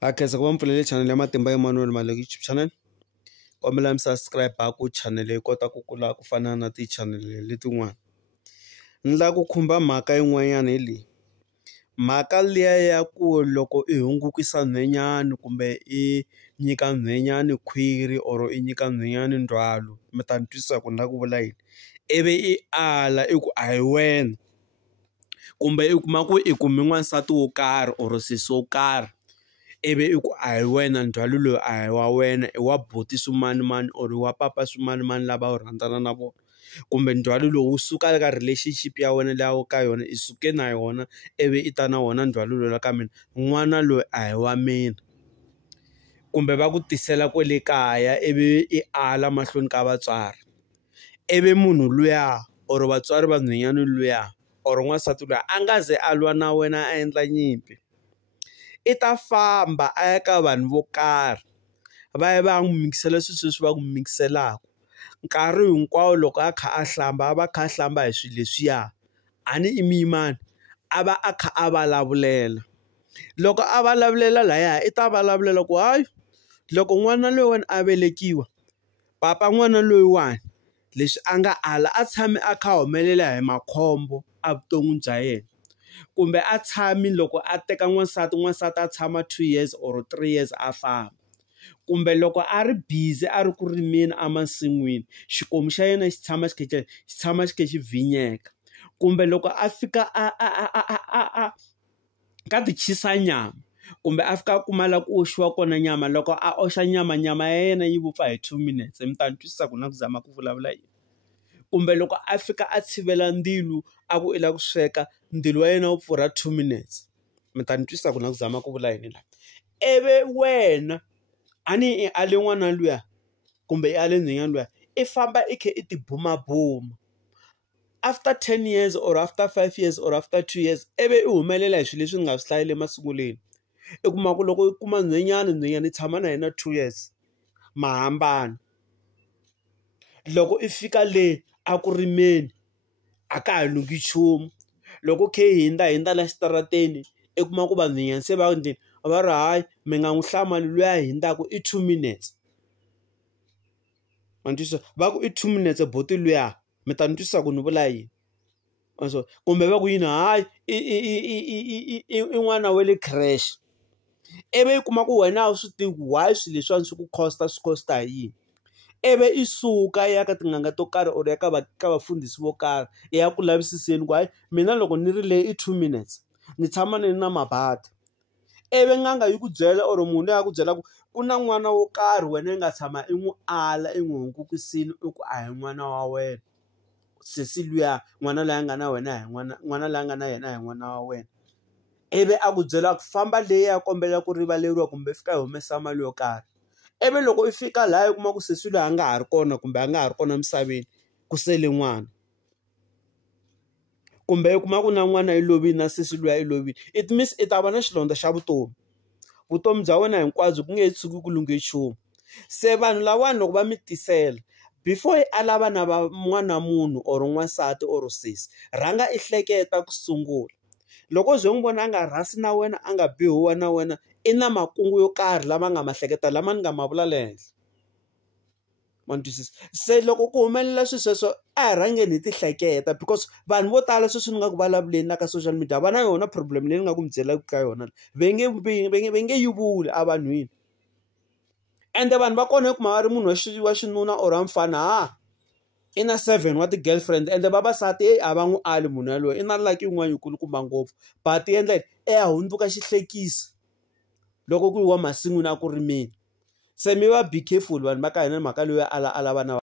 Akhensa ku va mpfulele channel ya Matimba Emmanuel Maleki YouTube channel. Kombela mi subscribe ku channel yi kota ku kula ku fana na ti-channel letin'wana. Ni la ku khumba mhaka yin'wanyana hi leyi. Mhaka liya ya ku loko i hungukisa nhwenyana kumbe i nyika nhwenyana khwiri or i nyika nhwenyana ndzhwalo, mi ta ni twisisa ku ni la ku vula yini. Ivi i ala i ku a hi wena, kumbe i kuma ku i kume n'wansati wo karhi or sesi wo karhi, ivi i ku a hi wena ndzhwalo loyi a hi wa wena, i wa buti swimanimani or i wa papa swimanimani lava u rhandzana na vona. Kumbe ndzhwalo lowu wu suka eka relationship ya wena leyi ka yona i suke na yona, ivi i ta na wona ndzhwalo loyi ka mina, n'wana loyi a hi wa mina. Kumbe va ku tisela kwale kaya ivi i ala mahlweni ka vatswari, ivi munhu luya or vatswari va nhwenyana luya or n'wansati luya a nga ze a lwa na wena a endla nyimpi, i ta famba a ya ka vanhu vo karhi va ya va ya n'wi mikisela swilo leswi va ku mikiselaka. Nkarhi hinkwawo loko a kha a hlamba a va kha a hlamba hi swilo leswiya, a ni i muyimani a va a kha a vulavulela. Loko a vulavulela lahaya i ta vulavulela ku hayi loko n'wana loyi wena a velekiwa, papa n'wana loyiwani leswi a nga ala a tshame a kha humelela hi makhombo evuton'wini bya yena. Kumbe a tshami loko a teka n'wansati a tshama 2 years or 3 years a famba. Kumbe loko a ri busy a ri ku rimeni emasin'wini, xikomu xa yena xi tshama xi kha xi bvinyeka. Kumbe loko a fika ka ti chisa nyama, kumbe a fika a kuma la ku oxiwa kona nyama, loko a oxa nyama ya yena yi vupfa hi 2 minutes. Mi ta ni twisisa ku na ku zama ku vulavula yini. Kumbe loko a fika a tshivela ndzilo a ku i lava ku sweka, ndzilo wa yena wu pfurha 2 minutes. Mi ta ni twisisa ku na ku zama ku vula yini la. Ivi wena a ni i ale n'wana luya kumbe i ale nhwenyana luya, i famba i kha i ti bumabuma. After 10 years or after 5 years or after 2 years, ivi i humelela hi swilo leswi nga swi hlayile masunguleni. I kuma ku loko i kuma nhwenyana i tshama na yena 2 years, ma hambana. Loko i fika le a ku rimeni a ka ha lungi nchumu. Loko khe hi hindza la xitarateni i kuma ku vanhwanyana se va endleni va ri hayi mi nga n'wi hlamali luya hindzaka i 2 minutes. Ma twisisa va ku i 2 minutes buti luya, mi ta ni twisisa ku ni vula yini. Kumbe va ku yini hayi i n'wana wa le creche, ivi i kuma ku wena a wu swi tivi why swilo leswiwani swi ku swi costa hi yini. Ivi i suka ya ka tin'anga to karhi or ya ka vafundhisi vo karhi i ya ku lavisiseni ku hayi mina loko ni ri le i 2 minutes ni tshama ni ri na mabadi. Ivi n'anga yi ku byela or munhu loyi a ku byela ku ku na n'wana wo karhi wena i nga tshama i n'wi ala i n'wi hungukisile i ku a hi n'wana wa wena, sesi luya n'wana loyi a nga na wena n'wana loyi a nga na yena hi n'wana wa wena. Ivi a ku byela ku famba leyi ya kombela ku rivaleriwa kumbe fika i humesa mali yo karhi. Ivi loko i fika laha i kuma ku sesi loyi a nga ha ri kona kumbe a nga ha ri kona misaveni, ku sele n'wana. Kumbe i kuma ku na n'wana i lovile na sesi luya i lovile, it means i ta va na xilondza xa vutomi. Vutomi bya wena hinkwabyo ku nge tshuki ku lunghe nchumu. Se vanhu lavawani loko va mi tisela, before i ala vana va n'wana munhu or n'wansati or sesi, rhanga i hleketa ku sungula. Loko u ze n'wi vona a nga rhasi na wena a nga bihiwa na wena, i na makungu yo karhi lama nga ma hleketa lama ni nga ma vula le henhla. Ma ni twisisa. Se loko ku humelela swilo sweswo a hi rhangeni hi ti hleketa, because vanhu vo tala sweswi ni nga ku vulavuleni na ka social media va na yona problem leyi ni nga ku mi byelaka ka yona. Va nge yi vuli evanhwini. Ende vanhu va kona i kuma va ri munhu wa xinuna or wa mfana i na 7 wa ti-girlfriend, ende vavasati a va n'wi ali munhu yaloye, i na like yin'wana yi kulukumba ngopfu. But i endla yini? Ya hundzuka xihlekisi loko ku yi wa masin'wini a ku rimeni. Se mi va be careful vanhu va ka hina mhaka leyi ala vana.